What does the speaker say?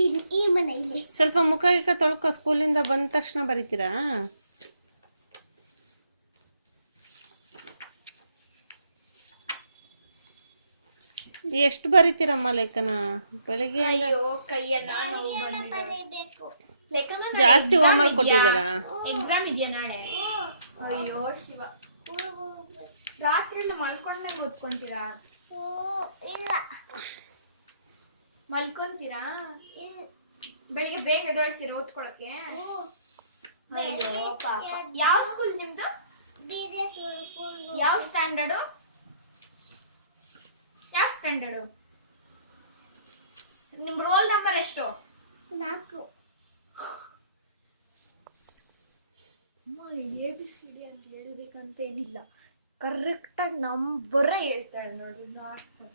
ಈ ಮನೆಯಲ್ಲಿ ಸ್ವಲ್ಪ ಮುಖ ತೊಳ್ಕೊ. ಸ್ಕೂಲಿಂದ ಬಂದ ತಕ್ಷಣ ಬರೀತೀರಾ? ಎಷ್ಟು ಬರೀತೀರಮ್ಮ ಲೇಖನ ಬೆಳಿಗ್ಗೆ? ಅಯ್ಯೋ ಕೈಯೆಲ್ಲ ನೋವು ಬರೀಬೇಕು. ಲೇಖನ ನಾಳೆ ಎಕ್ಸಾಮ್ ಇದೆಯಾ ನಾಳೆ? ಅಯ್ಯೋ ಶಿವ, ರಾತ್ರಿ ಎಲ್ಲ ಮಲ್ಕೊಂಡೆ ಓದ್ಕೊಂತೀರಾ? ಇಲ್ಲ, ಮಲ್ಕೊಂತೀರಾ? ಬೆಳಿಗ್ಗೆ ಬೇಗ ಎದ್ದೇಳ್ತೀರಾ ಓದ್ಕೊಳಕ್ಕೆ? ಅಯ್ಯೋ ಪಾಪ. ಯಾವ ಸ್ಕೂಲ್ ನಿಮ್ದು? ಯಾವ ಸ್ಟ್ಯಾಂಡರ್ಡು? ಯಾವ ಸ್ಟ್ಯಾಂಡರ್ಡು? ನಿಮ್ ರೋಲ್ ನಂಬರ್ ಎಷ್ಟು? 4. ABCD ಅಂತ ಹೇಳ್ಬೇಕಂತ ಏನಿಲ್ಲ, ಕರೆಕ್ಟಾಗಿ ನಂಬರೇ ಹೇಳ್ತಾಳೆ ನೋಡ್ರಿ. 4